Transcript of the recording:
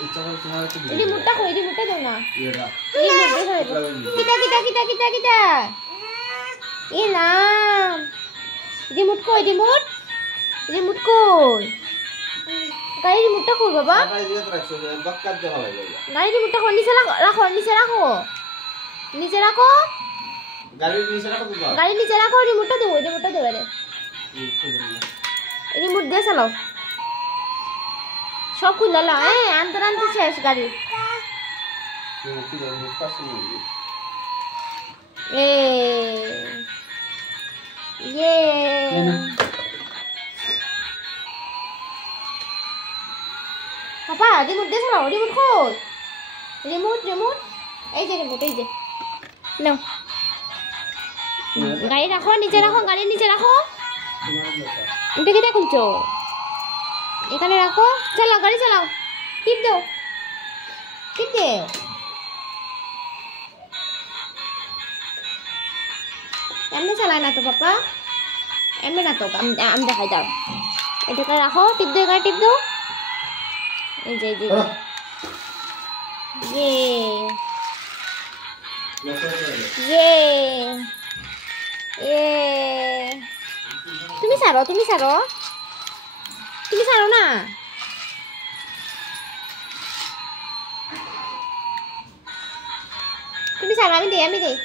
রিমোটটা কই রিমোটটা দাও না কিটা এ না রিমোট কই রিমোট কই গাড়ি রিমোটটা কই বাবা গাড়ি রিমোটটা কই নিচে রাখো গাড়ি নিচে রাখো রিমোটটা দাও রে রিমোট দিয়ে চালাও সব খুলে লাও আনতে শেষ গাড়ি ये पापा रिमोट दे चलाओ रिमोट खोल रिमोट এই যে নাও গাড়ি রাখো গাড়ি নিচে রাখো এটা কি খুলছো এখানে রাখো চালাও গাড়ি চালাও টিপ দে এমনি চালায় না তো পাপা এমনি না তো আমি দেখাই দাও এটাকে রাখো টিপ দে গাড়ি টিপ দাও এই যে ये তুমি ছাড়ো না তুমি ছাড়ো আমি দেই